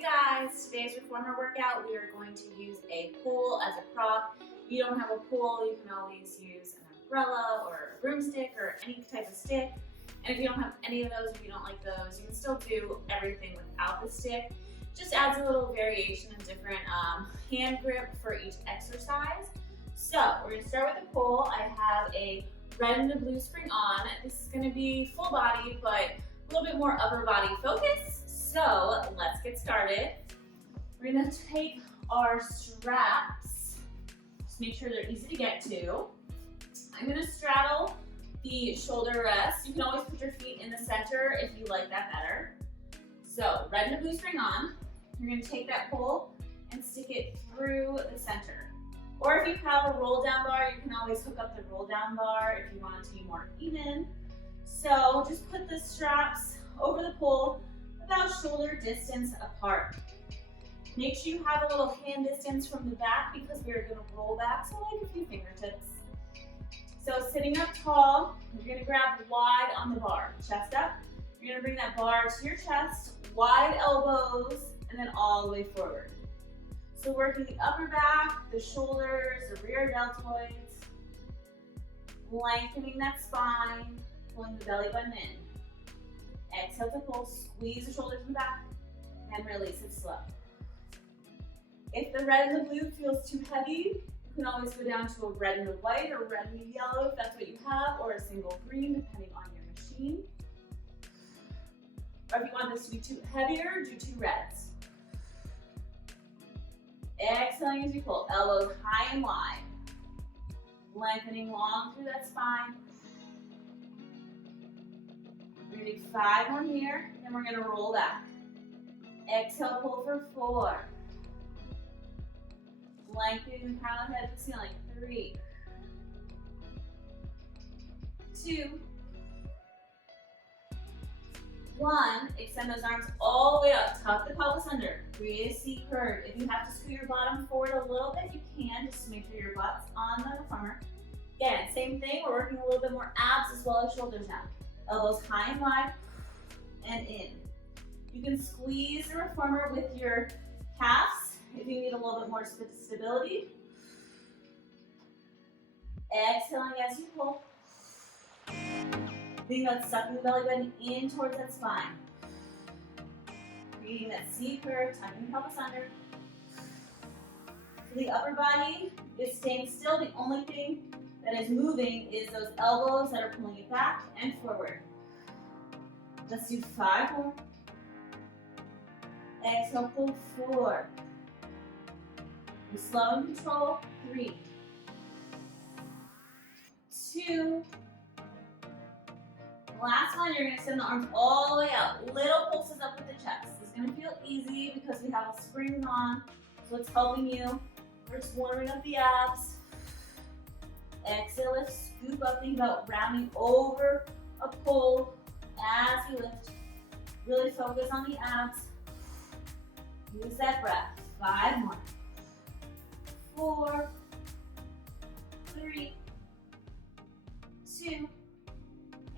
Hey guys, today's reformer workout, we are going to use a pole as a prop. If you don't have a pole, you can always use an umbrella or a broomstick or any type of stick. And if you don't have any of those, if you don't like those, you can still do everything without the stick. Just adds a little variation and different hand grip for each exercise. So we're going to start with the pole. I have a red and a blue spring on. This is going to be full body, but a little bit more upper body focus. So let's get started. We're going to take our straps. Just make sure they're easy to get to. I'm going to straddle the shoulder rest. You can always put your feet in the center if you like that better. So red and a blue string on. You're going to take that pole and stick it through the center. Or if you have a roll down bar, you can always hook up the roll down bar if you want it to be more even. So just put the straps over the pole about shoulder distance apart. Make sure you have a little hand distance from the back because we're going to roll back, so like a few fingertips. So sitting up tall, you're going to grab wide on the bar, chest up. You're going to bring that bar to your chest, wide elbows, and then all the way forward. So working the upper back, the shoulders, the rear deltoids, lengthening that spine, pulling the belly button in. Exhale to pull, squeeze the shoulders in the back, and release it slow. If the red and the blue feels too heavy, you can always go down to a red and a white or red and a yellow if that's what you have, or a single green depending on your machine. Or if you want this to be too heavier, do two reds. Exhaling as you pull, elbows high and wide. Lengthening long through that spine. We're going to do 5 more here, then we're going to roll back. Exhale, pull for 4. Lengthening the crown of the head to the ceiling. 3, 2, 1. Extend those arms all the way up. Tuck the pelvis under. Create a C curve. If you have to scoot your bottom forward a little bit, you can, just to make sure your butt's on the reformer. Again, same thing. We're working a little bit more abs as well as shoulders now. Elbows high and wide and in. You can squeeze the reformer with your calves if you need a little bit more stability. Exhaling as you pull. Think about sucking the belly button in towards that spine. Creating that C curve, tucking the pelvis under. So the upper body is staying still. The only thing that is moving is those elbows that are pulling it back and forward. Let's do 5 more. Exhale, pull 4. We slow and control. 3, 2. Last one, you're going to send the arms all the way out. Little pulses up with the chest. It's going to feel easy because we have a spring on, so it's helping you. We're just warming up the abs. Exhale, lift, scoop up. Think about rounding over a pole as you lift. Really focus on the abs. Use that breath. 5 more. 4, 3, 2,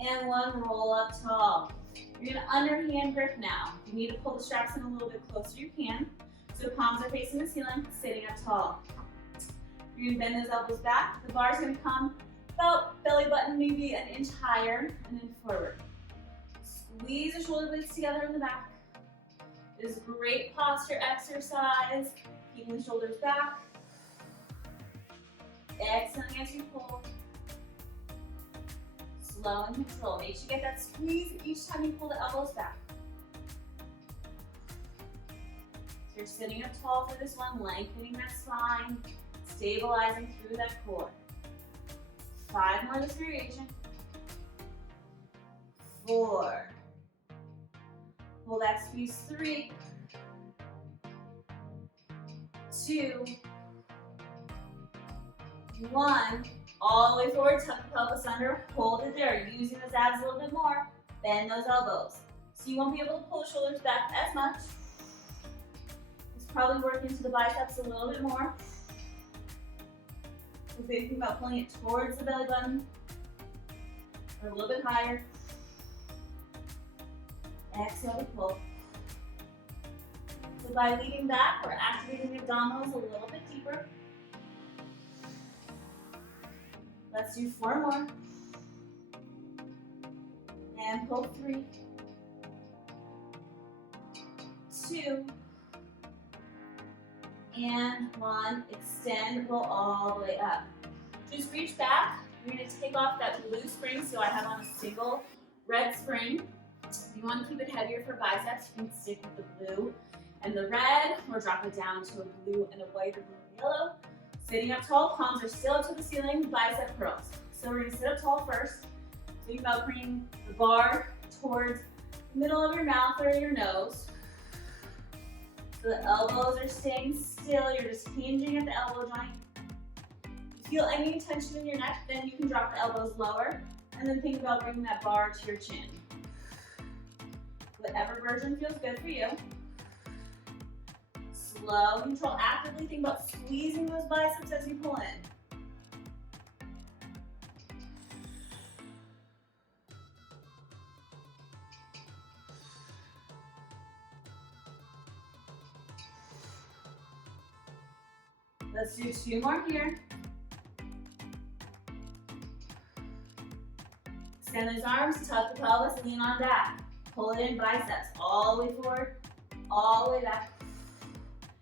and 1. Roll up tall. You're going to underhand grip now. If you need to pull the straps in a little bit closer, you can. So palms are facing the ceiling, sitting up tall. You're going to bend those elbows back. The bar is going to come about belly button, maybe an inch higher, and then forward. Squeeze the shoulder blades together in the back. It is a great posture exercise. Keeping the shoulders back. Exhaling as you pull. Slow and control. Make sure you get that squeeze each time you pull the elbows back. So you're sitting up tall for this one, lengthening that spine, stabilizing through that core. 5 more this variation. 4. Pull back, squeeze. 3, 2, 1. All the way forward, tuck the pelvis under, hold it there. Using those abs a little bit more, bend those elbows. So you won't be able to pull the shoulders back as much. It's probably working to the biceps a little bit more. So thinking about pulling it towards the belly button, or a little bit higher. Exhale to pull. So by leaning back, we're activating the abdominals a little bit deeper. Let's do 4 more. And pull 3, 2, and 1. Extend, pull all the way up. Just reach back. You're going to take off that blue spring, so I have on a single red spring. If you want to keep it heavier for biceps, you can stick with the blue and the red, or drop it down to a blue and a white or blue and yellow. Sitting up tall, palms are still up to the ceiling, bicep curls. So we're going to sit up tall first. Think about bringing the bar towards the middle of your mouth or your nose. So the elbows are staying still. You're just hinging at the elbow joint. If you feel any tension in your neck, then you can drop the elbows lower. And then think about bringing that bar to your chin. Whatever version feels good for you. Slow control. Actively think about squeezing those biceps as you pull in. Let's do 2 more here. Extend those arms, tuck the pelvis, lean on back. Pull it in, biceps, all the way forward, all the way back.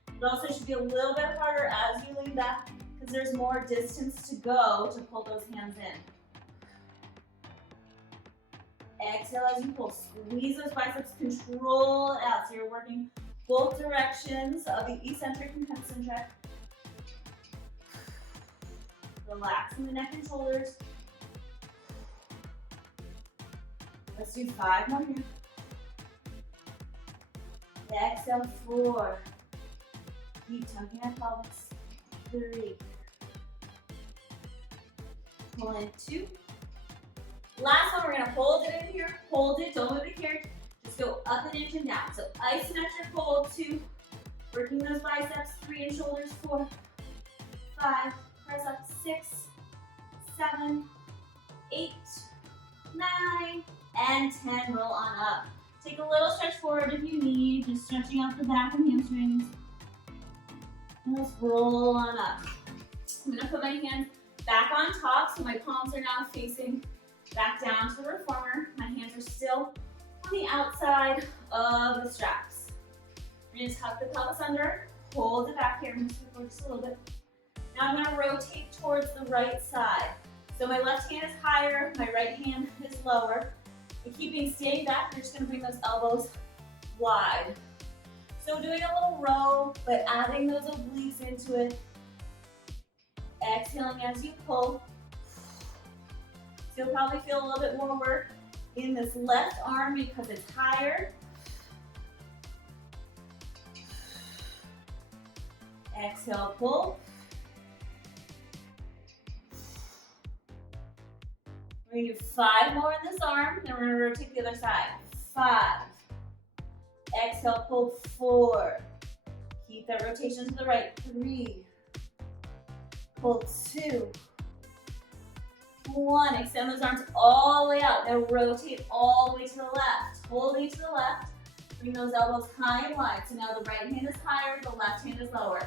It also should be a little bit harder as you lean back because there's more distance to go to pull those hands in. Exhale as you pull. Squeeze those biceps, control it out. So you're working both directions of the eccentric and concentric. Relaxing the neck and shoulders. Let's do 5 more here. Exhale, 4. Keep tucking that pelvis. 3. Pull in 2. Last one, we're gonna hold it in here. Hold it, don't move it here. Just go up an inch and down. So isometric hold, 2. Working those biceps, 3 and shoulders, 4, 5. Press up, 6, 7, 8, 9, and 10. Roll on up. Take a little stretch forward if you need, just stretching out the back and hamstrings. And let's roll on up. I'm gonna put my hands back on top, so my palms are now facing back down to the reformer. My hands are still on the outside of the straps. We're gonna tuck the pelvis under, hold it back here. I'm gonna scoot forward just a little bit. Now I'm gonna rotate towards the right side. So my left hand is higher, my right hand is lower. But staying back, you're just gonna bring those elbows wide. So doing a little row, but adding those obliques into it. Exhaling as you pull. So you'll probably feel a little bit more work in this left arm because it's higher. Exhale, pull. We're gonna do 5 more in this arm, then we're gonna rotate the other side. 5. Exhale, pull 4. Keep that rotation to the right. 3. Pull 2. 1. Extend those arms all the way out. Now rotate all the way to the left. Holding to the left. Bring those elbows high and wide. So now the right hand is higher, the left hand is lower.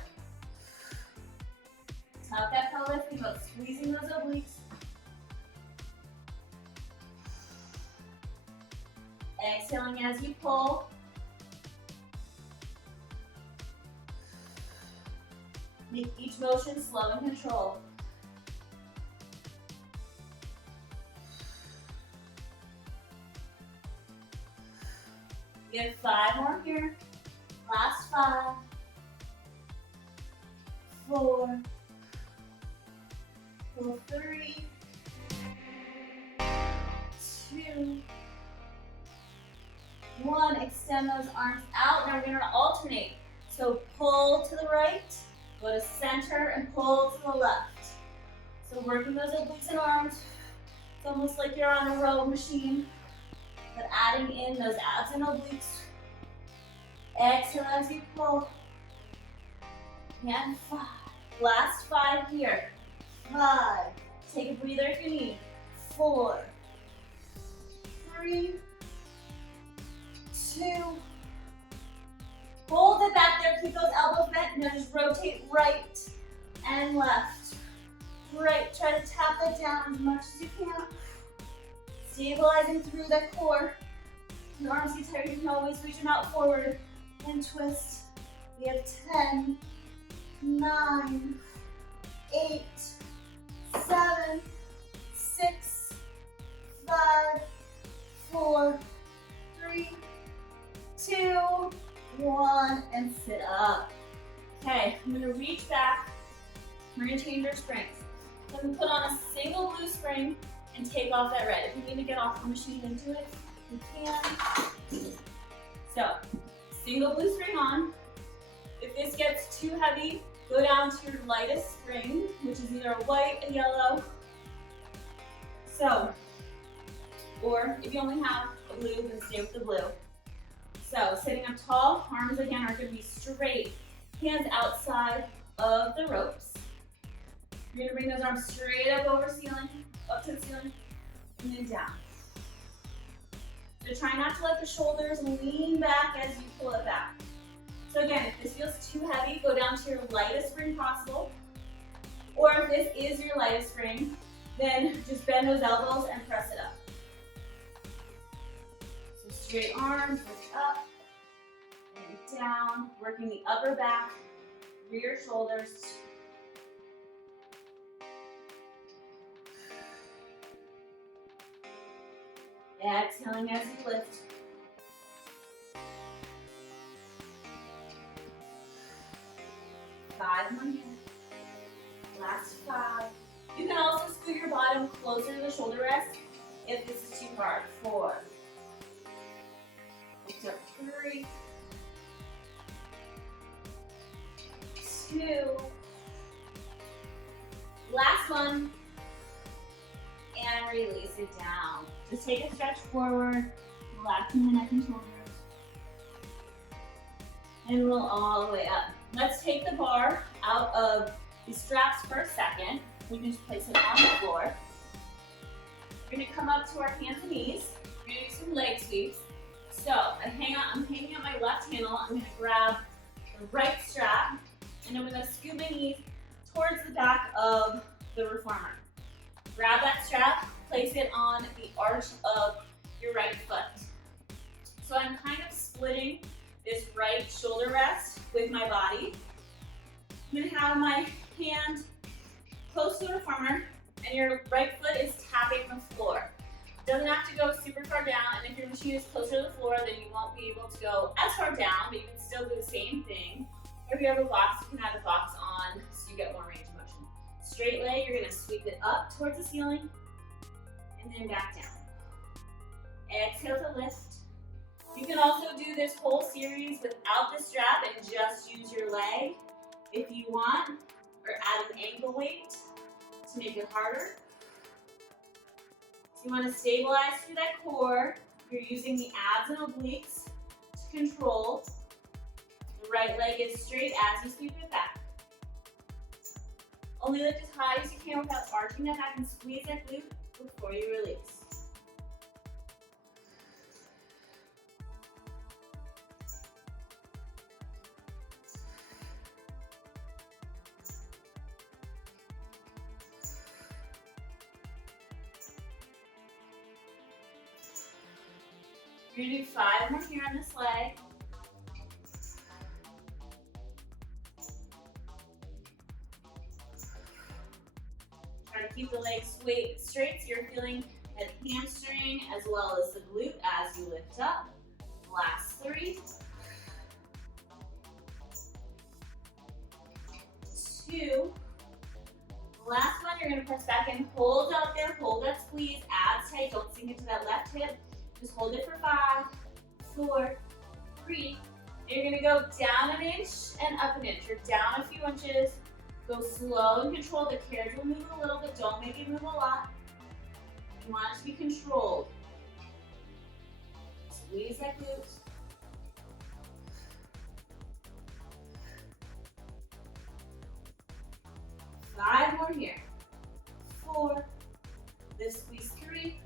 Tuck that pelvis. Think about squeezing those obliques. Exhaling as you pull. Make each motion slow and controlled. We have 5 more here. Last 5. 4. Pull 3. 2. 1. Extend those arms out. Now we're going to alternate. So pull to the right, go to center, and pull to the left. So working those obliques and arms. It's almost like you're on a row machine, but adding in those abs and obliques. Exhale as you pull. And 5. Last 5 here. 5. Take a breather if you need. 4. 3. 2. Hold it back Now just rotate right and left. Right, try to tap that down as much as you can. Stabilizing through that core. Your arms get tired, you can always reach them out forward and twist. We have 10, 9, 8, 7, 6, 5, 4, 3, 2, 1, and sit up. Okay, I'm gonna reach back. We're gonna change our springs. So I'm gonna put on a single blue spring and take off that red. If you need to get off the machine and do it, you can. So, single blue spring on. If this gets too heavy, go down to your lightest spring, which is either a white, a yellow. So, or if you only have a blue, then stay with the blue. So, sitting up tall, arms again are gonna be straight. Hands outside of the ropes. You're gonna bring those arms straight up over ceiling, up to the ceiling, and then down. So try not to let the shoulders lean back as you pull it back. So again, if this feels too heavy, go down to your lightest spring possible. Or if this is your lightest spring, then just bend those elbows and press it up. So straight arms, lift up and down, working the upper back, rear shoulders. Exhaling as you lift. Five more here. Last 5. You can also scoot your bottom closer to the shoulder rest if this is too hard. 4. Lift up 3. 2. Last one. And release it down. Just take a stretch forward, relaxing the neck and shoulders. And roll all the way up. Let's take the bar out of the straps for a second. We can just place it on the floor. We're gonna come up to our hands and knees. We're gonna do some leg sweeps. So I'm hanging on my left handle. I'm gonna grab the right strap, and I'm gonna scoot my knees towards the back of the reformer. Grab that strap, place it on the arch of your right foot. So I'm kind of splitting this right shoulder rest with my body. I'm gonna have my hand close to the reformer, and your right foot is tapping the floor. It doesn't have to go super far down, and if your machine is closer to the floor, then you won't be able to go as far down, but you can still do the same thing. Or if you have a box, you can add a box on so you get more range of motion. Straight leg, you're gonna sweep it up towards the ceiling and then back down. Exhale to lift. You can also do this whole series without the strap and just use your leg if you want, or add an ankle weight to make it harder. So you want to stabilize through that core. You're using the abs and obliques to control. The right leg is straight as you sweep it back. Only lift as high as you can without arching that back and squeeze that glute before you release. You're gonna do 5 more here on this leg. Try to keep the legs straight so you're feeling that hamstring as well as the glute as you lift up. Last 3. 2. Last one, you're gonna press back and hold out there, hold that squeeze, abs tight, don't sink into that left hip. Just hold it for 5, 4, 3. You're gonna go down an inch and up an inch. You're down a few inches. Go slow and controlled. The carriage will move a little bit. Don't make it move a lot. You want it to be controlled. Squeeze that glute. Five more here. 4. This squeeze 3,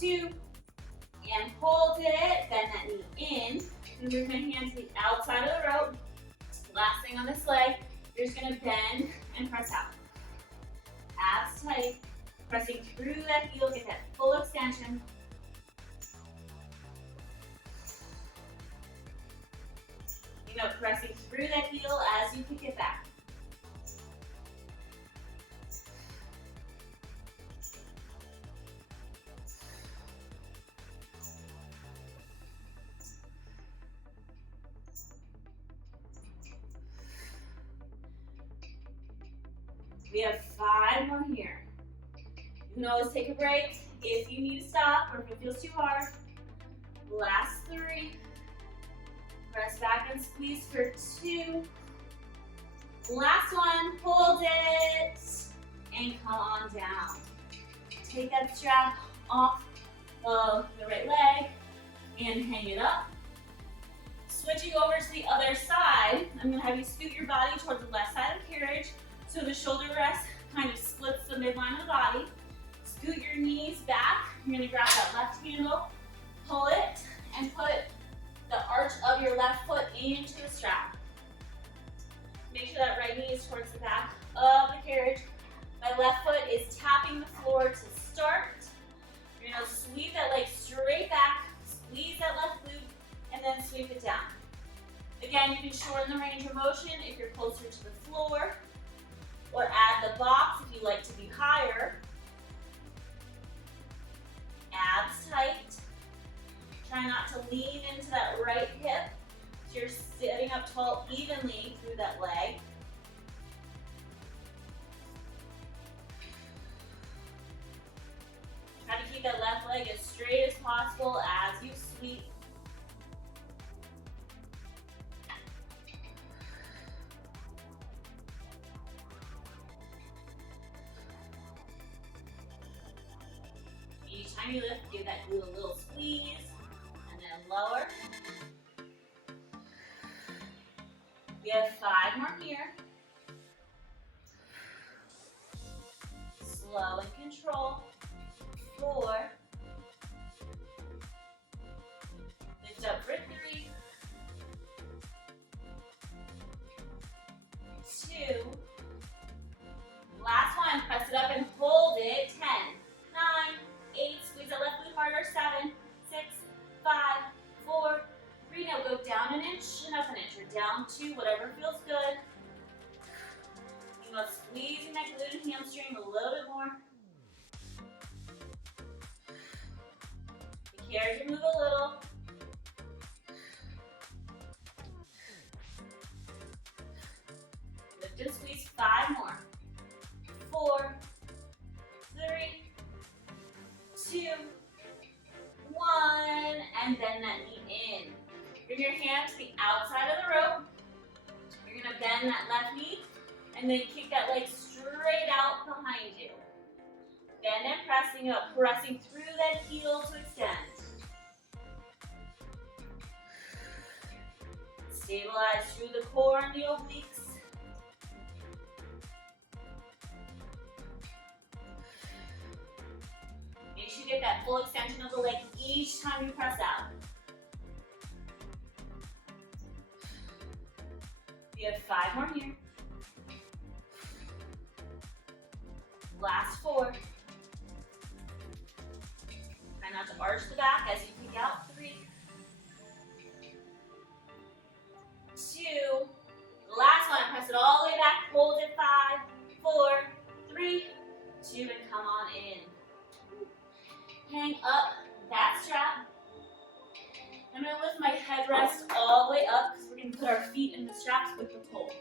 2, and hold it. Bend that knee in. And move my hand to the outside of the rope. Last thing on this leg, you're just gonna bend and press out. Abs tight, pressing through that heel, get that full extension. Pressing through that heel as you kick it back. We have 5 more here. You can always take a break if you need to stop or if it feels too hard. Last 3. Press back and squeeze for 2. Last one, hold it, and come on down. Take that strap off of the right leg and hang it up. Switching over to the other side, I'm gonna have you scoot your body towards the left side of the carriage so the shoulder rest kind of splits the midline of the body. Scoot your knees back. You're gonna grab that left handle, pull it, and put the arch of your left foot into the strap. Make sure that right knee is towards the back of the carriage. My left foot is tapping the floor to start. You're gonna sweep that leg straight back, squeeze that left glute, and then sweep it down. Again, you can shorten the range of motion if you're closer to the floor, or add the box if you like to be higher. Abs tight. Try not to lean into that right hip so you're sitting up tall evenly through that leg. Try to keep that left leg as straight as possible as you sweep. Each time you lift, give that glute a little squeeze, and then lower. We have 5 more here. Slow and control. 4. Lift up for 3. 2. Last one, press it up and hold it. 10, 9, 8, squeeze that left glute harder. 7, 6, 5, 4, 3. Now go down an inch and up an inch, or down 2, whatever feels good. You know, squeezing that glute and hamstring a little bit more. The carriage can move a little. Lift and squeeze. 5 more. 4, 3, 2, 1, and bend that knee in. Bring your hand to the outside of the rope. You're gonna bend that left knee, and then kick that leg straight out behind you. Bend and pressing up, pressing through that heel to extend. Stabilize through the core and the obliques. Make sure you get that full extension of the leg each time you press out. We have 5 more here. Last 4. Try not to arch the back as you kick out. 3, 2. Last one, press it all the way back, hold it. 5, 4, 3, 2, and come on in. Hang up that strap. I'm gonna lift my headrest all the way up because we're gonna put our feet in the straps with the pole.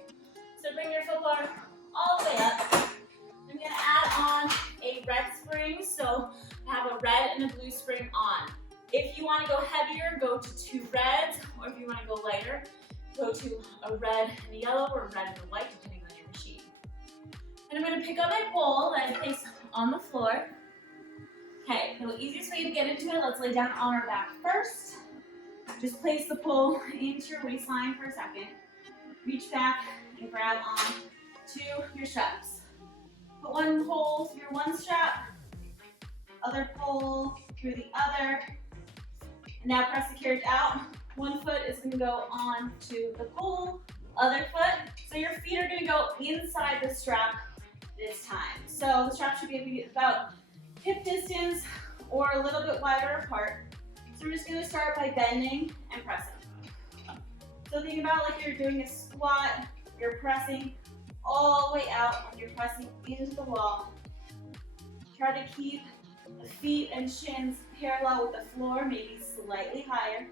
So bring your foot bar all the way up. I'm gonna add on a red spring, so I have a red and a blue spring on. If you wanna go heavier, go to 2 reds, or if you wanna go lighter, go to a red and a yellow, or a red and a white, depending on your machine. And I'm gonna pick up my pole that I place on the floor. Okay, the easiest way to get into it, let's lay down on our back first. Just place the pole into your waistline for a second. Reach back and grab on to your straps. Put one pole through one strap, other pole through the other. And now press the carriage out. One foot is going to go on to the pole, Other foot, so your feet are gonna go inside the strap this time. So the strap should be about hip distance or a little bit wider apart. So we're just gonna start by bending and pressing. So think about like you're doing a squat, you're pressing all the way out, like you're pressing into the wall. Try to keep the feet and shins parallel with the floor, maybe slightly higher.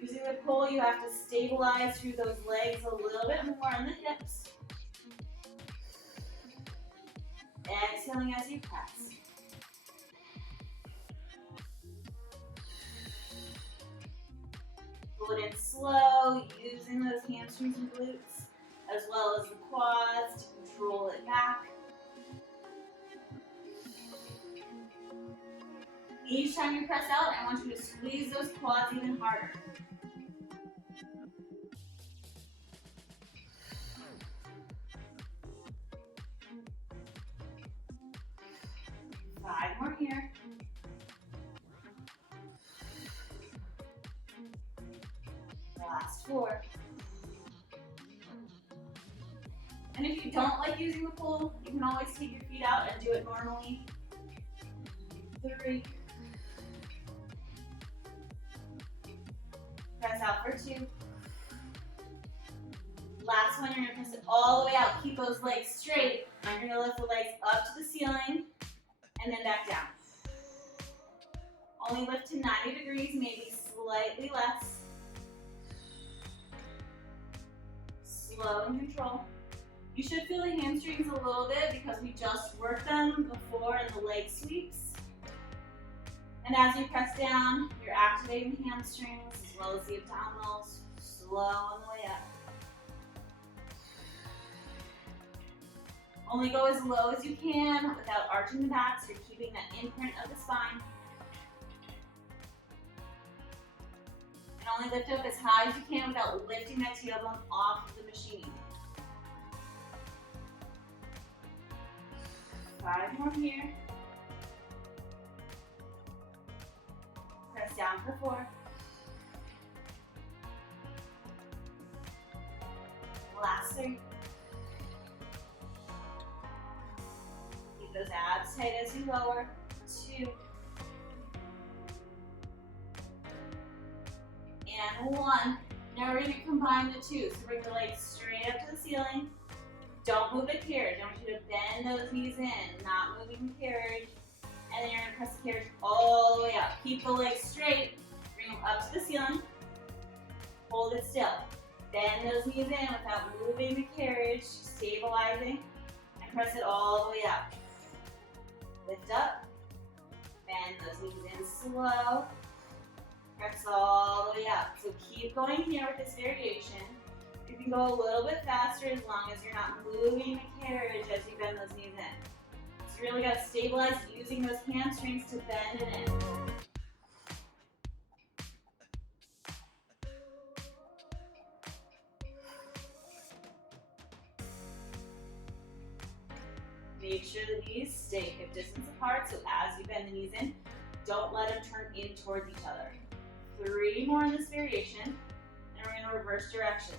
Using the pull, you have to stabilize through those legs a little bit more on the hips. Exhaling as you press. Pull it in slow, using those hamstrings and glutes, as well as the quads to control it back. Each time you press out, I want you to squeeze those quads even harder. 5 more here. Last 4. And if you don't like using the pull, you can always take your feet out and do it normally. 3. Press out for 2. Last one, you're gonna press it all the way out. Keep those legs straight. You're gonna lift the legs up to the ceiling and then back down. Only lift to 90 degrees, maybe slightly less. Slow and control. You should feel the hamstrings a little bit because we just worked them before in the leg sweeps. And as you press down, you're activating the hamstrings as well as the abdominals. Slow on the way up. Only go as low as you can without arching the back, so you're keeping that imprint of the spine. And only lift up as high as you can without lifting that tailbone off the machine. 5 more here. Press down for 4. Last 3. Keep those abs tight as you lower. 2. And 1. Now we're going to combine the 2. So bring the legs straight up to the ceiling. Don't move the carriage. I want you to bend those knees in, not moving the carriage. And then you're going to press the carriage all the way up. Keep the legs straight. Bring them up to the ceiling. Hold it still. Bend those knees in without moving the carriage, stabilizing, and press it all the way up. Lift up. Bend those knees in slow. Press all the way up. So keep going here with this variation. You can go a little bit faster as long as you're not moving the carriage as you bend those knees in. So you really got to stabilize using those hamstrings to bend it in. Make sure the knees stay hip distance apart, so as you bend the knees in, don't let them turn in towards each other. 3 more in this variation, and we're going to reverse directions.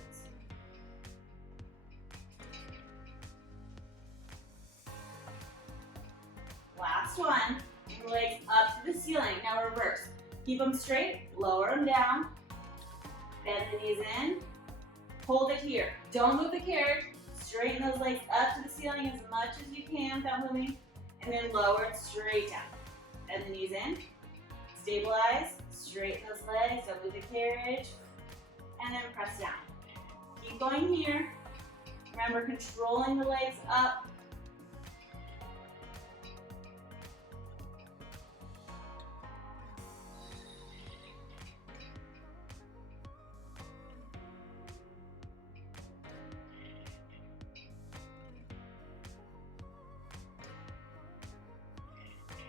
Last one, legs up to the ceiling. Now reverse. Keep them straight, lower them down, bend the knees in, hold it here. Don't move the carriage, straighten those legs up to the ceiling as much as you can without moving, and then lower it straight down. Bend the knees in, stabilize, straighten those legs, don't move the carriage, and then press down. Keep going here. Remember, controlling the legs up.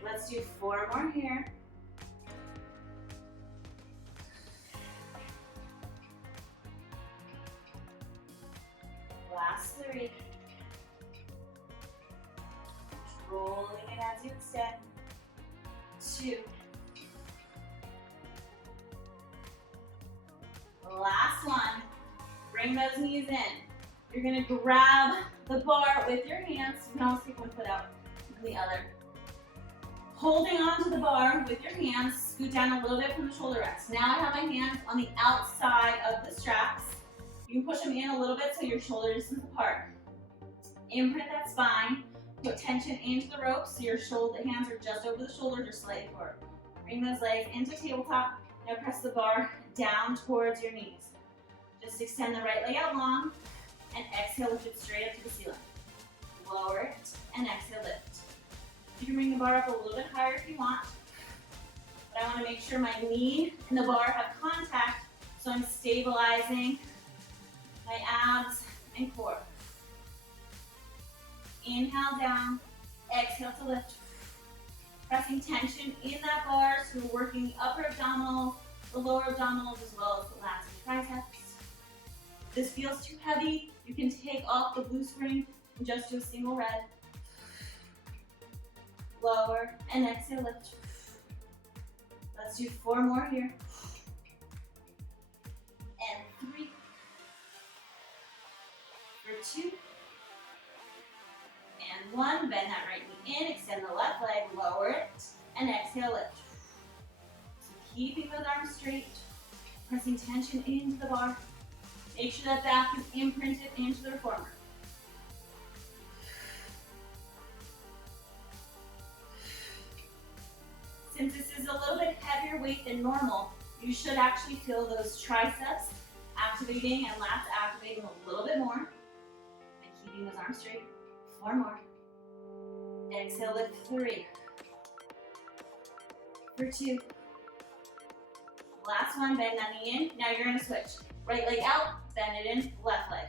Let's do 4 more here. Last 3. Controlling it as you extend. 2. Last one. Bring those knees in. You're gonna grab the bar with your hands. You can always take one foot out and the other. Holding onto the bar with your hands, scoot down a little bit from the shoulder rest. Now I have my hands on the outside of the straps. You can push them in a little bit so your shoulder distance apart. Imprint that spine. Put tension into the ropes so your hands are just over the shoulders or slightly forward. Bring those legs into tabletop. Now press the bar down towards your knees. Just extend the right leg out long and exhale, lift it straight up to the ceiling. Lower it and exhale, lift. You can bring the bar up a little bit higher if you want, but I want to make sure my knee and the bar have contact so I'm stabilizing my abs and core. Inhale down, exhale to lift. Pressing tension in that bar so we're working the upper abdominals, the lower abdominals, as well as the lats and triceps. If this feels too heavy, you can take off the blue spring and just do a single red. Lower and exhale, lift. Let's do 4 more here. And 3. For 2. And 1. Bend that right knee in, extend the left leg, lower it, and exhale, lift. So keeping those arms straight, pressing tension into the bar. Make sure that back is imprinted into the reformer. Since this is a little bit heavier weight than normal, you should actually feel those triceps activating and lats activating a little bit more. And keeping those arms straight. 4 more. Exhale, lift 3. For 2. Last one, bend that knee in. Now you're gonna switch. Right leg out, bend it in, left leg.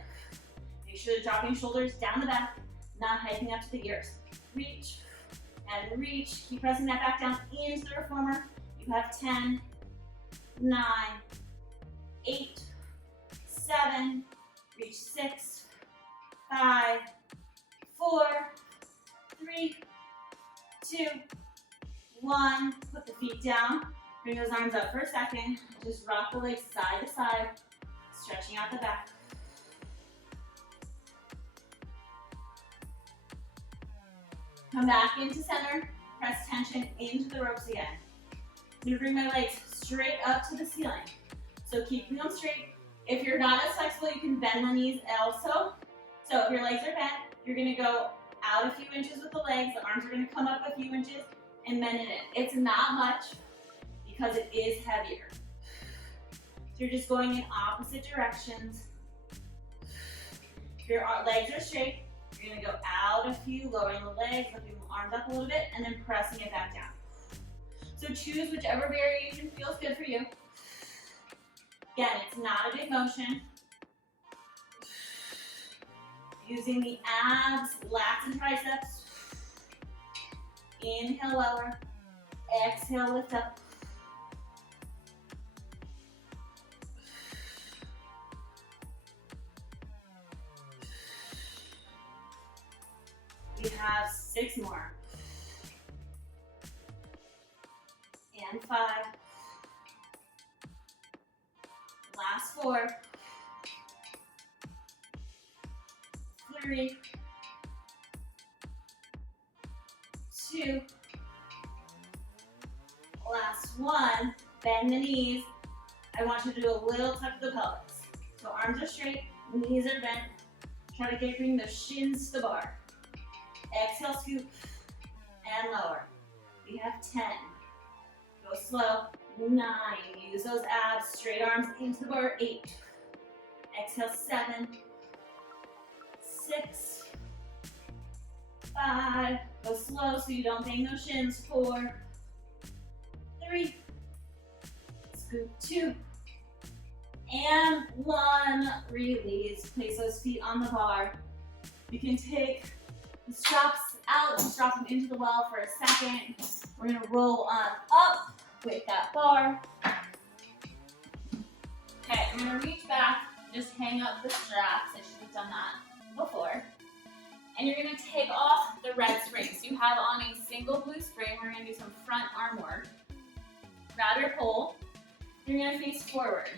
Make sure you're dropping shoulders down the back, not hiking up to the ears. Reach and reach. Keep pressing that back down into the reformer. You have 10, 9, 8, 7, reach 6, 5, 4, 3, 2, 1. Put the feet down. Bring those arms up for a second. Just rock the legs side to side, stretching out the back. Come back into center. Press tension into the ropes again. I'm gonna bring my legs straight up to the ceiling. So keeping them straight. If you're not as flexible, you can bend the knees also. So if your legs are bent, you're gonna go out a few inches with the legs. The arms are gonna come up a few inches and bend it in. It's not much because it is heavier. So you're just going in opposite directions. If your legs are straight, you're gonna go out a few, lowering the legs, lifting the arms up a little bit, and then pressing it back down. So choose whichever variation feels good for you. Again, it's not a big motion. Using the abs, lats, and triceps. Inhale, lower. Exhale, lift up. We have 6 more. And 5. Last 4. 3. 2. Last 1. Bend the knees. I want you to do a little tuck of the pelvis. So arms are straight, knees are bent. Try to bring the shins to the bar. Exhale, scoop, and lower. We have 10. Go slow. 9. Use those abs. Straight arms into the bar. 8. Exhale, 7. 6. 5. Go slow so you don't bang those shins. 4. 3. Scoop. 2. And 1. Release. Place those feet on the bar. You can take the straps out, just drop them into the well for a second. We're gonna roll on up with that bar. Okay, I'm gonna reach back, just hang up the straps. I should have done that before. And you're gonna take off the red springs. You have on a single blue spring. We're gonna do some front arm work. Grab your pole. You're gonna face forward.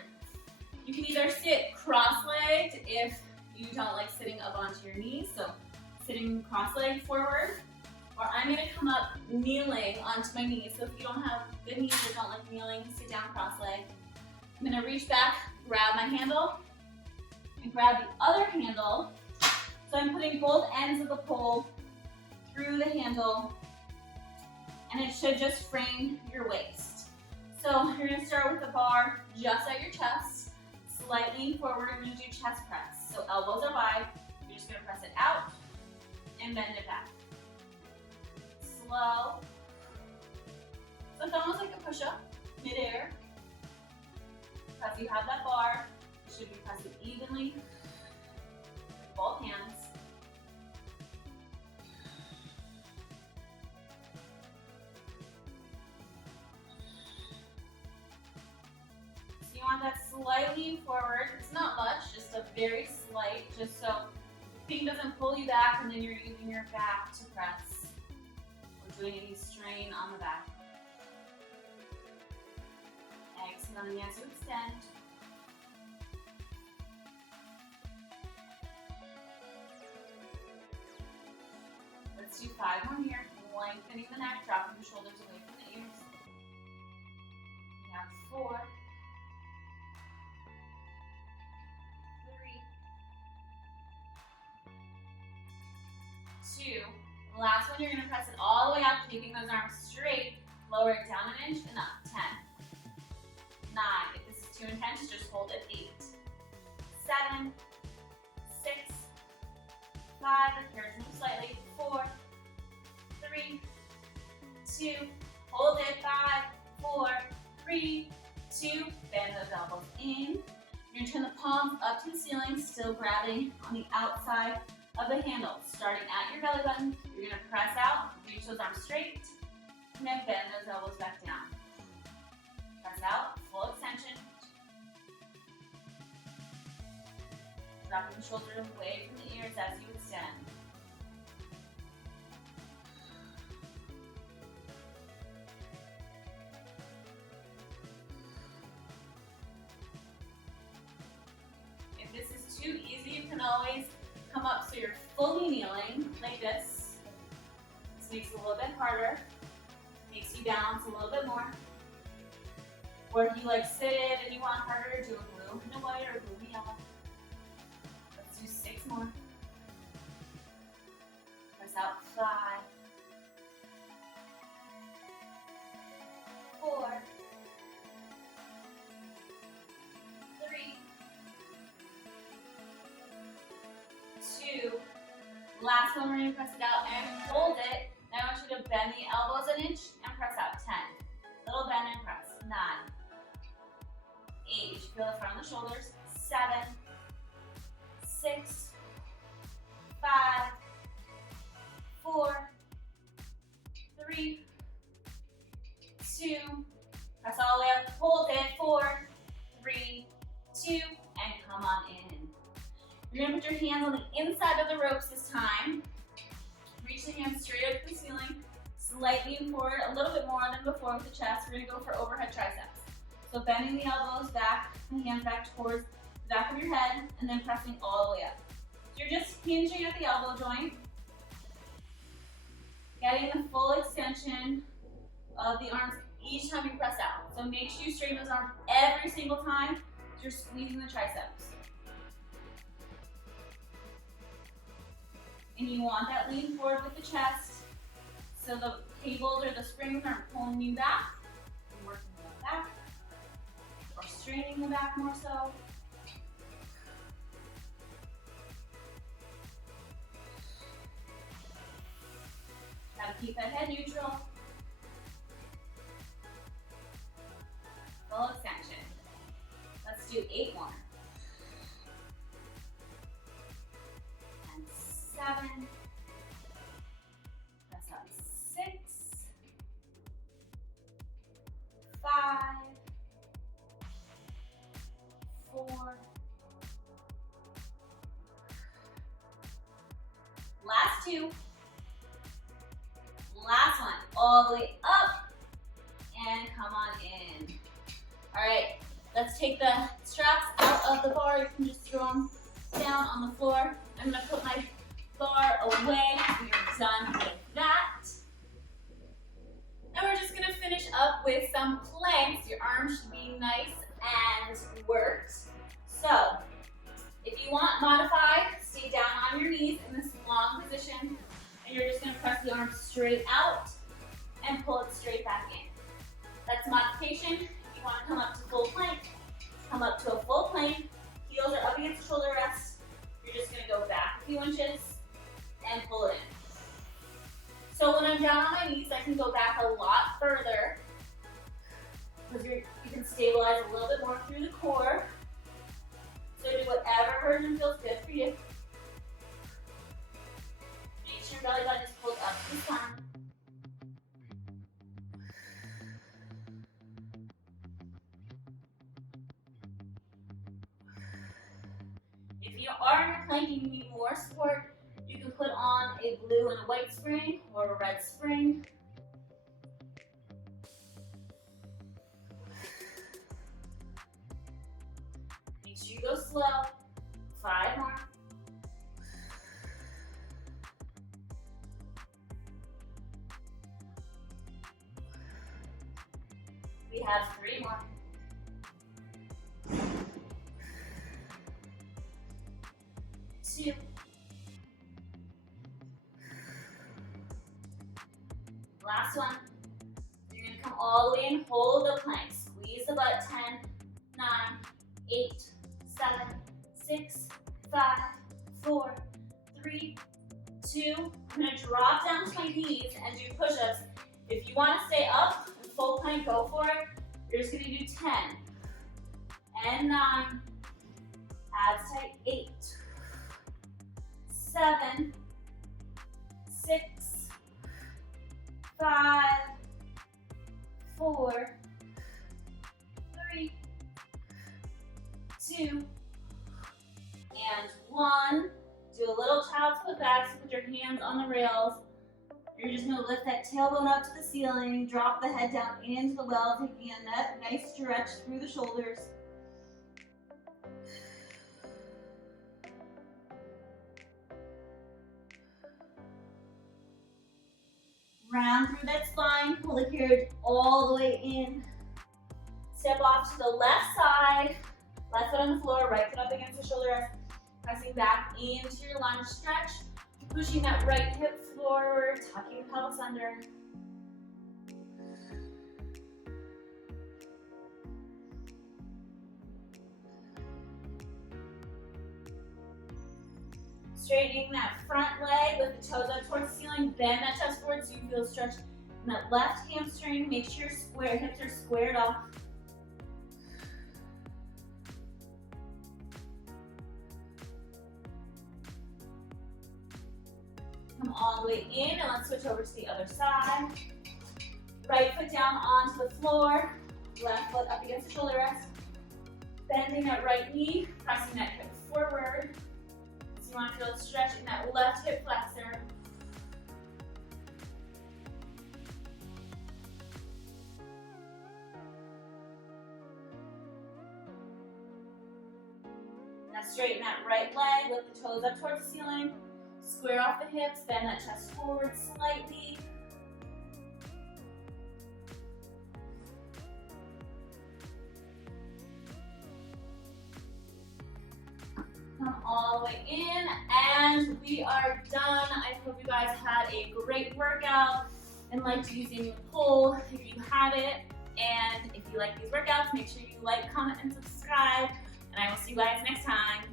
You can either sit cross-legged if you don't like sitting up onto your knees, so sitting cross-legged forward, or I'm gonna come up kneeling onto my knees. So if you don't have good knees or don't like kneeling, sit down cross-legged. I'm gonna reach back, grab my handle, and grab the other handle. So I'm putting both ends of the pole through the handle, and it should just frame your waist. So you're gonna start with the bar just at your chest, slightly forward when you do chest press. So elbows are wide, you're just gonna press it out and bend it back. Slow. So it's almost like a push-up, mid-air. Because you have that bar, you should be pressing evenly with both hands. So you want that slightly forward. It's not much, just a very slight, just so the thing doesn't pull you back and then you're using your back to press or doing any strain on the back. Exhale on the as you extend. Let's do 5 more here. Lengthening the neck, dropping the shoulders away from the ears. We have 4, 3, 2. The last one, you're going to press it all the way up, keeping those arms straight. Lower it down an inch and up. 10, 9. If this is too intense, just hold it. 8, 7, 6, 5. The carriage moves slightly. 4, 3, 2. Hold it. 5, 4, 3, 2. Bend those elbows in. You're going to turn the palms up to the ceiling, still grabbing on the outside of the handle. Starting at your belly button, you're going to press out, reach those arms straight, and then bend those elbows back down. Press out, full extension. Dropping the shoulders away from the ears as you extend. If this is too easy, you can always come up so you're fully kneeling like this. This makes it a little bit harder. Makes you balance a little bit more. Or if you like sit it and you want harder, do a blue and a white or a blue and yellow. Let's do 6 more. Press out. 5, 4, 3, 2. Last one, we're going to press it out and hold it. Now I want you to bend the elbows an inch and press out. 10. Little bend and press. 9, 8. You should feel the front of the shoulders. 7, 6, 5, 4, 3, 2. Press all the way up. Hold it. 4, 3, 2, and come on in. You're going to put your hands on the inside of the ropes this time. Reach the hands straight up to the ceiling. Slightly forward, a little bit more than before with the chest. We're going to go for overhead triceps. So bending the elbows back, the hands back towards the back of your head, and then pressing all the way up. So you're just hinging at the elbow joint. Getting the full extension of the arms each time you press out. So make sure you straighten those arms every single time you're squeezing the triceps. And you want that lean forward with the chest, so the cables or the springs aren't pulling you back. You're working the back, or straining the back more so. Gotta keep that head neutral. Full extension. Let's do 8 more. 7, press up. 6, 5, 4. Last 2. Last one. All the way up and come on in. All right. Let's take the straps out of the bar. You can just throw them down on the floor. I'm gonna put my bar away. We are done with that. And we're just gonna finish up with some planks. Your arms should be nice and worked. So, if you want modified, stay down on your knees in this long position, and you're just gonna press the arms straight out and pull it straight back in. That's modification. If you wanna come up to full plank, come up to a full plank, heels are up against the shoulder rest. You're just gonna go back a few inches and pull it in. So when I'm down on my knees, I can go back a lot further because you can stabilize a little bit more through the core. So do whatever version feels good for you. Make sure your belly button is pulled up to the sun. If you are in a plank and you need more support, you can put on a blue and a white spring or a red spring. Make sure you go slow. 5 more. We have 3 more. 2. Last one. You're gonna come all the way and hold the plank. Squeeze the butt. 10, 9, 8, 7, 6, 5, 4, 3, 2. I'm gonna drop down to my knees and do push-ups. If you wanna stay up and full plank, go for it. You're just gonna do 10 and 9, abs tight, 8, 7, 6, 5, 4, 3, 2, and 1. Do a little child's pose back, so put your hands on the rails. You're just gonna lift that tailbone up to the ceiling, drop the head down into the well, taking a nice stretch through the shoulders. Round through that spine, pull the carriage all the way in. Step off to the left side, left foot on the floor, right foot up against the shoulder rest, pressing back into your lunge stretch, pushing that right hip forward, tucking the pelvis under. Straightening that front leg with the toes up towards the ceiling, bend that chest forward so you feel stretched in that left hamstring. Make sure your hips are squared off. Come all the way in, and let's switch over to the other side. Right foot down onto the floor, left foot up against the shoulder rest. Bending that right knee, pressing that hip forward. So you want to feel a stretch in that left hip flexor. Now straighten that right leg, lift the toes up towards the ceiling. Square off the hips, bend that chest forward slightly. Come all the way in, and we are done. I hope you guys had a great workout and liked using the pole if you had it. And if you like these workouts, make sure you like, comment, and subscribe. And I will see you guys next time.